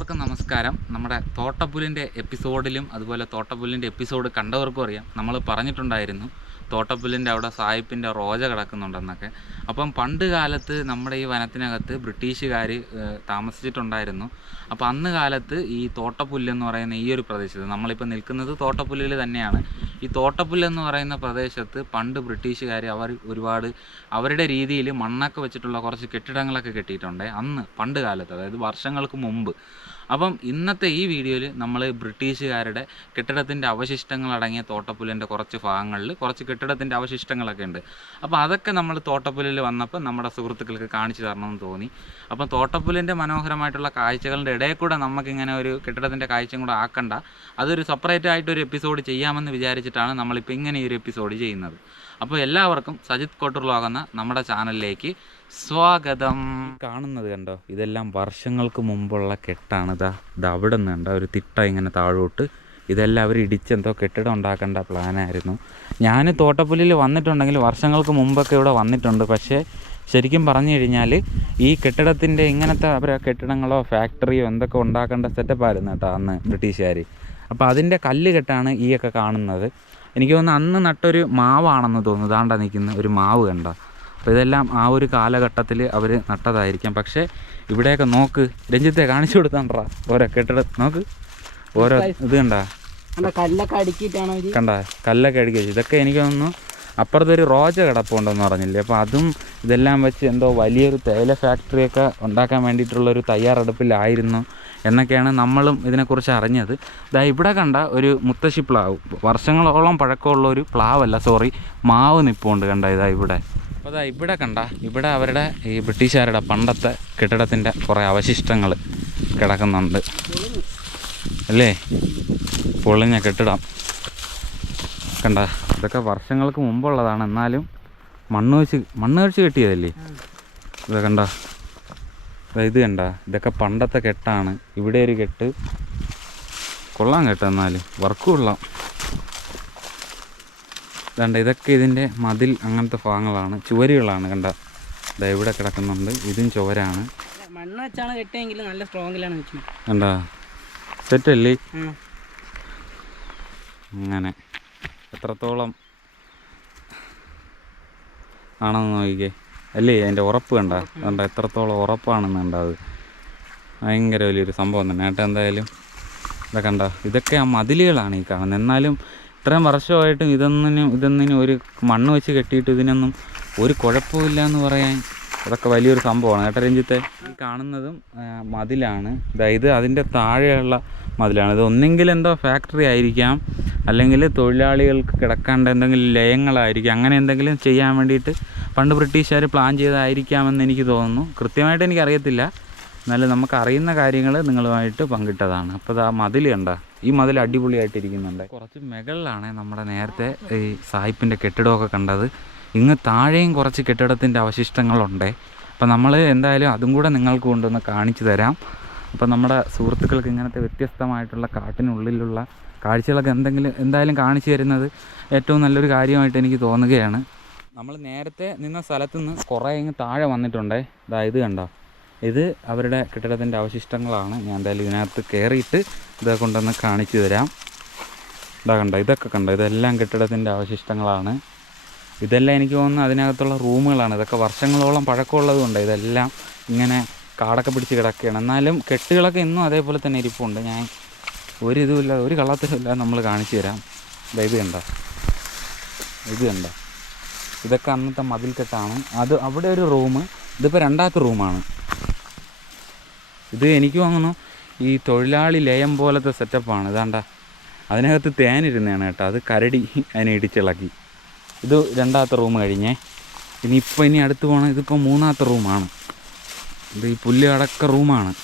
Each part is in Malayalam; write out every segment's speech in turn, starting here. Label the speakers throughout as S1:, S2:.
S1: എല്ലാവർക്കും നമസ്കാരം. നമ്മുടെ തോട്ടപ്പുലിന്റെ എപ്പിസോഡിലും അതുപോലെ തോട്ടപ്പുലിന്റെ എപ്പിസോഡ് കണ്ടവർക്കും അറിയാം. നമ്മൾ പറഞ്ഞിട്ടുണ്ടായിരുന്നു തോട്ടപ്പുലിന്റെ അവിടെ സായിപ്പിന്റെ റോജ കിടക്കുന്നുണ്ടെന്നൊക്കെ. അപ്പം പണ്ട് കാലത്ത് നമ്മുടെ ഈ വനത്തിനകത്ത് ബ്രിട്ടീഷുകാർ താമസിച്ചിട്ടുണ്ടായിരുന്നു. അപ്പോൾ അന്ന് കാലത്ത് ഈ തോട്ടപ്പുല്ലെന്ന് പറയുന്ന ഈ ഒരു പ്രദേശത്ത് നമ്മളിപ്പോൾ നിൽക്കുന്നത് തോട്ടപ്പുല്ലിൽ തന്നെയാണ്. ഈ തോട്ടപ്പുല്ലെന്ന് പറയുന്ന പ്രദേശത്ത് പണ്ട് ബ്രിട്ടീഷുകാർ അവർ ഒരുപാട് അവരുടെ രീതിയിൽ മണ്ണൊക്കെ വെച്ചിട്ടുള്ള കുറച്ച് കെട്ടിടങ്ങളൊക്കെ കെട്ടിയിട്ടുണ്ട്. അന്ന് പണ്ട് കാലത്ത് അതായത് വർഷങ്ങൾക്ക് മുമ്പ്. അപ്പം ഇന്നത്തെ ഈ വീഡിയോയിൽ നമ്മൾ ബ്രിട്ടീഷുകാരുടെ കെട്ടിടത്തിന്റെ അവശിഷ്ടങ്ങൾ അടങ്ങിയ തോട്ടപ്പുല്ലിന്റെ കുറച്ച് ഭാഗങ്ങളിൽ കുറച്ച് കെട്ടിടത്തിന്റെ അവശിഷ്ടങ്ങളൊക്കെ ഉണ്ട്. അപ്പോൾ അതൊക്കെ നമ്മൾ തോട്ടപ്പുല്ലിൽ വന്നപ്പോൾ നമ്മുടെ സുഹൃത്തുക്കൾക്ക് കാണിച്ചു തരണമെന്ന് തോന്നി. അപ്പം തോട്ടപ്പുല്ലിന്റെ മനോഹരമായിട്ടുള്ള കാഴ്ചകളുടെ ഇടയിൽ കൂടെ നമുക്കിങ്ങനെ ഒരു കെട്ടിടത്തിന്റെ കാഴ്ചയും കൂടെ ആക്കണ്ട. അതൊരു സെപ്പറേറ്റ് ആയിട്ടൊരു എപ്പിസോഡ് ചെയ്യാമെന്ന് വിചാരിച്ചിട്ടാണ് നമ്മളിപ്പോൾ ഇങ്ങനെ ഈ ഒരു എപ്പിസോഡ് ചെയ്യുന്നത്. അപ്പോൾ എല്ലാവർക്കും സജിത് കോട്ടുള്ളാകുന്ന നമ്മുടെ ചാനലിലേക്ക് സ്വാഗതം. കാണുന്നത് കണ്ടോ? ഇതെല്ലാം വർഷങ്ങൾക്ക് മുമ്പുള്ള കെട്ടാണ്. ഇതാ ഇത് അവിടെ നിന്ന് കണ്ടോ? ഒരു തിട്ട ഇങ്ങനെ താഴോട്ട്. ഇതെല്ലാം അവർ ഇടിച്ചെന്തോ കെട്ടിടം ഉണ്ടാക്കേണ്ട പ്ലാനായിരുന്നു ഞാൻ തോട്ടപ്പുല്ലിൽ വന്നിട്ടുണ്ടെങ്കിൽ വർഷങ്ങൾക്ക് മുമ്പൊക്കെ ഇവിടെ വന്നിട്ടുണ്ട്. പക്ഷേ ശരിക്കും പറഞ്ഞു കഴിഞ്ഞാൽ ഈ കെട്ടിടത്തിന്റെ ഇങ്ങനത്തെ അവരെ കെട്ടിടങ്ങളോ ഫാക്ടറിയോ എന്തൊക്കെ ഉണ്ടാക്കേണ്ട സെറ്റപ്പായിരുന്നു കേട്ടോ അന്ന് ബ്രിട്ടീഷുകാർ അപ്പോൾ അതിന്റെ കല്ല് കെട്ടാണ് ഈ ഒക്കെ കാണുന്നത്. എനിക്ക് തോന്നുന്നു അന്ന് നട്ടൊരു മാവാണെന്ന് തോന്നുന്നു. ഇതാണ്ടാ നിൽക്കുന്ന ഒരു മാവ് കണ്ട. അപ്പോൾ ഇതെല്ലാം ആ ഒരു കാലഘട്ടത്തിൽ അവർ നട്ടതായിരിക്കാം. പക്ഷേ ഇവിടെയൊക്കെ നോക്ക്. രഞ്ജിത്തെ കാണിച്ചു കൊടുത്താണ്ടാ ഓരോ കെട്ടിട നോക്ക്. ഓരോ ഇത് കണ്ട?
S2: കല്ലൊക്കെ അടുക്കിയിട്ടാണ്
S1: കണ്ട? കല്ലൊക്കെ അടിക്കുക ഇതൊക്കെ എനിക്ക് തോന്നുന്നു അപ്പുറത്തൊരു റോജ കിടപ്പുണ്ടെന്ന് പറഞ്ഞില്ലേ? അപ്പോൾ അതും ഇതെല്ലാം വെച്ച് എന്തോ വലിയൊരു തേയില ഫാക്ടറിയൊക്കെ ഉണ്ടാക്കാൻ വേണ്ടിയിട്ടുള്ളൊരു തയ്യാറെടുപ്പിലായിരുന്നു. എന്നൊക്കെയാണ് നമ്മളും ഇതിനെക്കുറിച്ച് അറിഞ്ഞത്. ഇതാ ഇവിടെ കണ്ട ഒരു മുത്തശ്ശി പ്ലാവ്. വർഷങ്ങളോളം പഴക്കമുള്ള ഒരു പ്ലാവല്ല സോറി മാവ് നിൽപ്പുണ്ട് കണ്ട ഇതാ ഇവിടെ. അപ്പോൾ അതാ ഇവിടെ കണ്ട ഇവിടെ അവരുടെ ഈ ബ്രിട്ടീഷുകാരുടെ പണ്ടത്തെ കെട്ടിടത്തിന്റെ കുറേ അവശിഷ്ടങ്ങൾ കിടക്കുന്നുണ്ട്. അല്ലേ? പൊളിഞ്ഞ കെട്ടിടം. കണ്ട ഇതൊക്കെ വർഷങ്ങൾക്ക് മുമ്പുള്ളതാണ്. എന്നാലും മണ്ണ് വെച്ച് മണ്ണ് വെച്ച് കെട്ടിയതല്ലേ? ഇതൊക്കെ കണ്ട ഇത് കണ്ട ഇതൊക്കെ പണ്ടത്തെ കെട്ടാണ്. ഇവിടെ ഒരു കെട്ട്. കൊള്ളാം കേട്ടോ എന്നാൽ വർക്ക് കൊള്ളാം. കണ്ട ഇതൊക്കെ ഇതിന്റെ മതിൽ അങ്ങനത്തെ ഭാഗങ്ങളാണ്. ചുവരുകളാണ് കണ്ട. ഇതാ ഇവിടെ കിടക്കുന്നുണ്ട്. ഇതും ചുവരാണ്.
S2: മണ്ണ് വെച്ചാണ് കെട്ടിയെങ്കിലും നല്ല സ്ട്രോങ്ങിലാണ് വെക്കുന്നത്
S1: കണ്ട? സെറ്റല്ലേ? അങ്ങനെ. എത്രത്തോളം ആണെന്ന് നോക്കിക്കേ. അല്ലേ? അതിന്റെ ഉറപ്പ് കണ്ട? കണ്ട എത്രത്തോളം ഉറപ്പാണെന്ന് കണ്ട അത്. ഭയങ്കര വലിയൊരു സംഭവം തന്നെ. ഏട്ടാ എന്തായാലും ഇതൊക്കെ കണ്ട ഇതൊക്കെ ആ മതിലുകളാണ് ഈ കാണുന്നത് എന്നാലും ഇത്രയും വർഷമായിട്ടും ഇതൊന്നിനും ഇതൊന്നിനും ഒരു മണ്ണ് വെച്ച് കെട്ടിയിട്ട് ഇതിനൊന്നും ഒരു കുഴപ്പമില്ല എന്ന് പറയാൻ അതൊക്കെ വലിയൊരു സംഭവമാണ്. ഏട്ടാ രഞ്ജിത്തെ ഈ കാണുന്നതും മതിലാണ്. അതായത് അതിന്റെ താഴെയുള്ള മതിലാണ്. ഇത് ഒന്നെങ്കിൽ എന്തോ ഫാക്ടറി ആയിരിക്കാം അല്ലെങ്കിൽ തൊഴിലാളികൾക്ക് കിടക്കേണ്ട എന്തെങ്കിലും ലയങ്ങളായിരിക്കും. അങ്ങനെ എന്തെങ്കിലും ചെയ്യാൻ വേണ്ടിയിട്ട് പണ്ട് ബ്രിട്ടീഷുകാർ പ്ലാൻ ചെയ്തായിരിക്കാമെന്ന് എനിക്ക് തോന്നുന്നു. കൃത്യമായിട്ട് എനിക്കറിയത്തില്ല. എന്നാലും നമുക്ക് അറിയുന്ന കാര്യങ്ങൾ നിങ്ങളുമായിട്ട് പങ്കിട്ടതാണ്. അപ്പോൾ ആ മതിൽ കണ്ട? ഈ മതിൽ അടിപൊളിയായിട്ടിരിക്കുന്നുണ്ട് കുറച്ച് മുകളിലാണ് നമ്മുടെ നേരത്തെ ഈ സായിപ്പിന്റെ കെട്ടിടമൊക്കെ കണ്ടത്. ഇങ്ങ് താഴെയും കുറച്ച് കെട്ടിടത്തിന്റെ അവശിഷ്ടങ്ങളുണ്ട്. അപ്പോൾ നമ്മൾ എന്തായാലും അതും കൂടെ നിങ്ങൾക്ക് കൊണ്ടുവന്ന് കാണിച്ചു തരാം. അപ്പോൾ നമ്മുടെ സുഹൃത്തുക്കൾക്ക് ഇങ്ങനത്തെ വ്യത്യസ്തമായിട്ടുള്ള കാട്ടിനുള്ളിലുള്ള കാഴ്ചകളൊക്കെ എന്തെങ്കിലും എന്തായാലും കാണിച്ചു തരുന്നത് ഏറ്റവും നല്ലൊരു കാര്യമായിട്ട് എനിക്ക് തോന്നുകയാണ്. നമ്മൾ നേരത്തെ നിന്ന സ്ഥലത്ത് നിന്ന് കുറേ ഇങ്ങ് താഴെ വന്നിട്ടുണ്ടേ. ഇതാ ഇത് കണ്ടോ? ഇത് അവരുടെ കെട്ടിടത്തിന്റെ അവശിഷ്ടങ്ങളാണ്. ഞാൻ എന്തായാലും ഇതിനകത്ത് കയറിയിട്ട് ഇതൊക്കെ കൊണ്ടുവന്ന് കാണിച്ചു തരാം. ഇതാ കണ്ടോ? ഇതൊക്കെ കണ്ടോ? ഇതെല്ലാം കെട്ടിടത്തിന്റെ അവശിഷ്ടങ്ങളാണ്. ഇതെല്ലാം എനിക്ക് തോന്നുന്നു അതിനകത്തുള്ള റൂമുകളാണ്. ഇതൊക്കെ വർഷങ്ങളോളം പഴക്കമുള്ളതുകൊണ്ട് ഇതെല്ലാം ഇങ്ങനെ കാടൊക്കെ പിടിച്ച് കിടക്കുകയാണ്. എന്നാലും കെട്ടുകളൊക്കെ ഇന്നും അതേപോലെ തന്നെ ഇരിപ്പുണ്ട്. ഞാൻ ഒരു ഇതുമില്ല ഒരു കള്ളത്തരമില്ല നമ്മൾ കാണിച്ചു തരാം. ഇത് കണ്ടോ? ഇത് കണ്ടോ? ഇതൊക്കെ അന്നത്തെ മതിൽക്കെട്ടാണ് അത് അവിടെ ഒരു റൂം. ഇതിപ്പോൾ രണ്ടാമത്തെ റൂമാണ്. ഇത് എനിക്ക് തോന്നുന്നു ഈ തൊഴിലാളി ലയം പോലത്തെ സെറ്റപ്പാണ്. ഇതാണ്ട അതിനകത്ത് തേനിരുന്നതാണ് കേട്ടോ. അത് കരടി അതിനെ ഇടിച്ചിളക്കി ഇത് രണ്ടാമത്തെ റൂം കഴിഞ്ഞേ. ഇനി ഇപ്പോൾ ഇനി അടുത്ത് പോകണം ഇതിപ്പോൾ മൂന്നാമത്തെ റൂമാണ്. ഇത് ഈ പുല്ല് അടക്ക റൂമാണ്.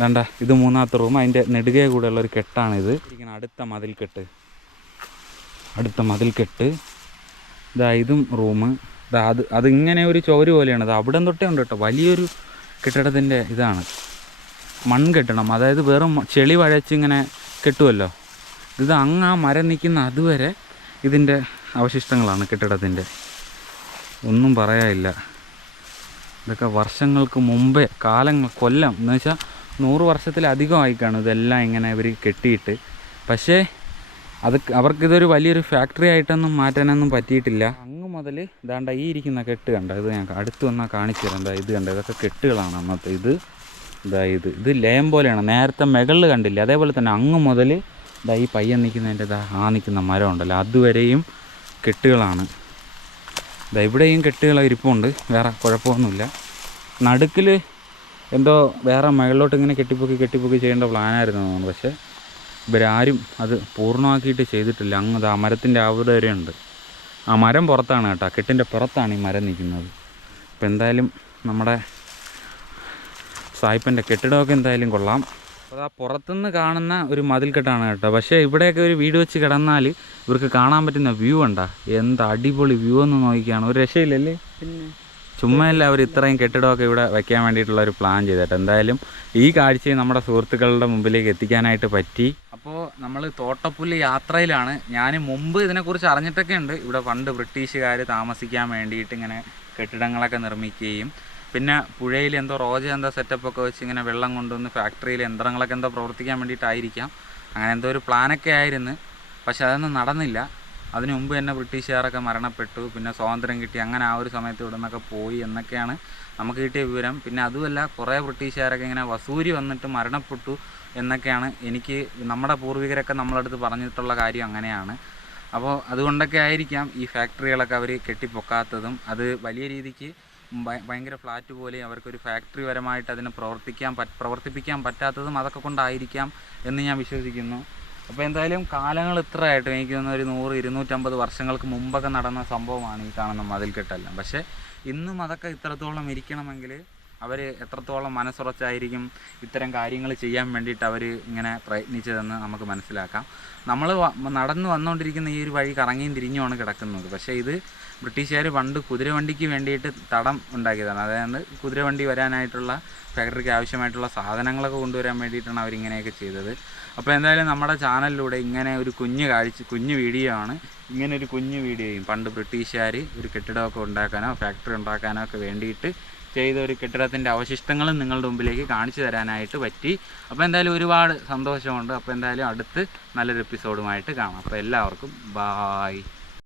S1: വേണ്ട ഇത് മൂന്നാമത്തെ റൂം. അതിന്റെ നെടുകെ കൂടെയുള്ള ഒരു കെട്ടാണിത് ഇങ്ങനെ അടുത്ത മതിൽ കെട്ട്. അടുത്ത മതിൽ കെട്ട്. ഇതാ ഇതും റൂം. ഇതാ അത് അതിങ്ങനെ ഒരു ചോര് പോലെയാണ്. ഇത് അവിടെ തൊട്ടേ ഉണ്ട് കേട്ടോ. വലിയൊരു കെട്ടിടത്തിന്റെ ഇതാണ്. മൺകെട്ടണം അതായത് വെറും ചെളി വഴച്ചിങ്ങനെ കെട്ടുമല്ലോ ഇത് അങ്ങ് ആ മരം നിൽക്കുന്ന അതുവരെ ഇതിന്റെ അവശിഷ്ടങ്ങളാണ് കെട്ടിടത്തിന്റെ. ഒന്നും പറയാനില്ല. ഇതൊക്കെ വർഷങ്ങൾക്ക് മുമ്പേ കാലങ്ങൾ കൊല്ലം എന്ന് വെച്ചാൽ നൂറ് വർഷത്തിലധികമായി കാണും ഇതെല്ലാം ഇങ്ങനെ ഇവർ കെട്ടിയിട്ട്. പക്ഷേ അത് അവർക്കിതൊരു വലിയൊരു ഫാക്ടറി ആയിട്ടൊന്നും മാറ്റാനൊന്നും പറ്റിയിട്ടില്ല. അങ്ങ് മുതൽ ഇതാണ്ട ഈ ഇരിക്കുന്ന കെട്ട് കണ്ട? ഇത് ഞാൻ അടുത്ത് വന്നാൽ കാണിച്ചു തരാം. ഇത് കണ്ട? ഇതൊക്കെ കെട്ടുകളാണ് അന്നത്തെ. ഇത് ഇതാ ഇത്. ഇത് ലയം പോലെയാണ്. നേരത്തെ മുകളിൽ കണ്ടില്ല? അതേപോലെ തന്നെ അങ്ങ് മുതൽ ഇതാ ഈ പയ്യൻ നിൽക്കുന്നതിന്റെ ഇതാ ആ നിൽക്കുന്ന മരം ഉണ്ടല്ലോ. അതുവരെയും കെട്ടുകളാണ്. ഇവിടെയും കെട്ടുകൾ ഇരിപ്പുണ്ട്. വേറെ കുഴപ്പമൊന്നുമില്ല. നടുക്കിൽ എന്തോ വേറെ മുകളിലോട്ട് ഇങ്ങനെ കെട്ടിപ്പൊക്കി കെട്ടിപ്പൊക്കി ചെയ്യേണ്ട പ്ലാനായിരുന്നു തോന്നുന്നു. പക്ഷേ ഇവരാരും അത് പൂർണമാക്കിയിട്ട് ചെയ്തിട്ടില്ല. അങ്ങ് ആ മരത്തിന്റെ അവിടെ വരെ ഉണ്ട്. ആ മരം പുറത്താണ് കേട്ടോ. കെട്ടിന്റെ പുറത്താണ് ഈ മരം നിൽക്കുന്നത്. അപ്പോൾ എന്തായാലും നമ്മുടെ സായിപ്പന്റെ കെട്ടിടമൊക്കെ എന്തായാലും കൊള്ളാം. അപ്പോൾ ആ പുറത്തുനിന്ന് കാണുന്ന ഒരു മതിൽക്കെട്ടാണ് കേട്ടോ. പക്ഷേ ഇവിടെയൊക്കെ ഒരു വീട് വെച്ച് കിടന്നാൽ ഇവർക്ക് കാണാൻ പറ്റുന്ന വ്യൂ ഉണ്ടാ എന്ത് അടിപൊളി വ്യൂ എന്ന് നോക്കിയാണ് ഒരു രക്ഷയില്ലല്ലേ?
S2: പിന്നെ?
S1: ചുമ്മല്ല അവർ ഇത്രയും കെട്ടിടമൊക്കെ ഇവിടെ വയ്ക്കാൻ വേണ്ടിയിട്ടുള്ള ഒരു പ്ലാൻ ചെയ്തിട്ട്. എന്തായാലും ഈ കാഴ്ചയും നമ്മുടെ സുഹൃത്തുക്കളുടെ മുമ്പിലേക്ക് എത്തിക്കാനായിട്ട് പറ്റി. അപ്പോൾ നമ്മൾ തോട്ടപ്പുല്ല് യാത്രയിലാണ്. ഞാൻ മുമ്പ് ഇതിനെക്കുറിച്ച് അറിഞ്ഞിട്ടൊക്കെ ഉണ്ട്. ഇവിടെ പണ്ട് ബ്രിട്ടീഷുകാർ താമസിക്കാൻ വേണ്ടിയിട്ട് ഇങ്ങനെ കെട്ടിടങ്ങളൊക്കെ നിർമ്മിക്കുകയും പിന്നെ പുഴയിൽ എന്തോ റോജ എന്തോ സെറ്റപ്പ് ഒക്കെ വെച്ച് ഇങ്ങനെ വെള്ളം കൊണ്ടുവന്ന് ഫാക്ടറിയിൽ യന്ത്രങ്ങളൊക്കെ എന്തോ പ്രവർത്തിക്കാൻ വേണ്ടിയിട്ടായിരിക്കാം. അങ്ങനെ എന്തോ ഒരു പ്ലാനൊക്കെ ആയിരുന്നു. പക്ഷെ അതൊന്നും നടന്നില്ല. അതിനു മുമ്പ് തന്നെ ബ്രിട്ടീഷുകാരൊക്കെ മരണപ്പെട്ടു. പിന്നെ സ്വാതന്ത്ര്യം കിട്ടി. അങ്ങനെ ആ ഒരു സമയത്ത് ഇവിടെ നിന്നൊക്കെ പോയി എന്നൊക്കെയാണ് നമുക്ക് കിട്ടിയ വിവരം. പിന്നെ അതുമല്ല കുറേ ബ്രിട്ടീഷുകാരൊക്കെ ഇങ്ങനെ വസൂരി വന്നിട്ട് മരണപ്പെട്ടു എന്നൊക്കെയാണ് എനിക്ക് നമ്മുടെ പൂർവികരൊക്കെ നമ്മളടുത്ത് പറഞ്ഞിട്ടുള്ള കാര്യം അങ്ങനെയാണ്. അപ്പോൾ അതുകൊണ്ടൊക്കെ ആയിരിക്കാം ഈ ഫാക്ടറികളൊക്കെ അവർ കെട്ടിപ്പൊക്കാത്തതും. അത് വലിയ രീതിക്ക് ഭയങ്കര ഫ്ലാറ്റ് പോലെ അവർക്കൊരു ഫാക്ടറി പരമായിട്ട് അതിനെ പ്രവർത്തിക്കാൻ പ്രവർത്തിപ്പിക്കാൻ പറ്റാത്തതും അതൊക്കെ കൊണ്ടായിരിക്കാം എന്ന് ഞാൻ വിശ്വസിക്കുന്നു. അപ്പോൾ എന്തായാലും കാലങ്ങൾ ഇത്ര ആയിട്ട് എനിക്ക് തോന്നുന്ന ഒരു നൂറ് ഇരുന്നൂറ്റമ്പത് വർഷങ്ങൾക്ക് മുമ്പൊക്കെ നടന്ന സംഭവമാണ് ഈ കാണുന്ന മതിൽക്കെട്ടെല്ലാം പക്ഷേ ഇന്നും അതൊക്കെ ഇത്രത്തോളം ഇരിക്കണമെങ്കിൽ അവർ എത്രത്തോളം മനസ്സുറച്ചായിരിക്കും ഇത്തരം കാര്യങ്ങൾ ചെയ്യാൻ വേണ്ടിയിട്ട് അവർ ഇങ്ങനെ പ്രയത്നിച്ചതെന്ന് നമുക്ക് മനസ്സിലാക്കാം. നമ്മൾ നടന്നു വന്നുകൊണ്ടിരിക്കുന്ന ഈ ഒരു വഴി കറങ്ങിയും തിരിഞ്ഞുമാണ് കിടക്കുന്നത്. പക്ഷേ ഇത് ബ്രിട്ടീഷുകാർ പണ്ട് കുതിരവണ്ടിക്ക് വേണ്ടിയിട്ട് തടം ഉണ്ടാക്കിയതാണ്. അതായത് കുതിരവണ്ടി വരാനായിട്ടുള്ള ഫാക്ടറിക്ക് ആവശ്യമായിട്ടുള്ള സാധനങ്ങളൊക്കെ കൊണ്ടുവരാൻ വേണ്ടിയിട്ടാണ് അവരിങ്ങനെയൊക്കെ ചെയ്തത്. അപ്പോൾ എന്തായാലും നമ്മുടെ ചാനലിലൂടെ ഇങ്ങനെ ഒരു കുഞ്ഞ് കാഴ്ച കുഞ്ഞ് വീഡിയോ ആണ്. ഇങ്ങനെ ഒരു കുഞ്ഞു വീഡിയോയും പണ്ട് ബ്രിട്ടീഷുകാർ ഒരു കെട്ടിടമൊക്കെ ഉണ്ടാക്കാനോ ഫാക്ടറി ഉണ്ടാക്കാനോ ഒക്കെ വേണ്ടിയിട്ട് ചെയ്ത ഒരു കെട്ടിടത്തിന്റെ അവശിഷ്ടങ്ങളും നിങ്ങളുടെ മുമ്പിലേക്ക് കാണിച്ചു തരാനായിട്ട് പറ്റി. അപ്പോൾ എന്തായാലും ഒരുപാട് സന്തോഷമുണ്ട്. അപ്പോൾ എന്തായാലും അടുത്ത് നല്ലൊരു എപ്പിസോഡുമായിട്ട് കാണാം. അപ്പോൾ എല്ലാവർക്കും ബായ്.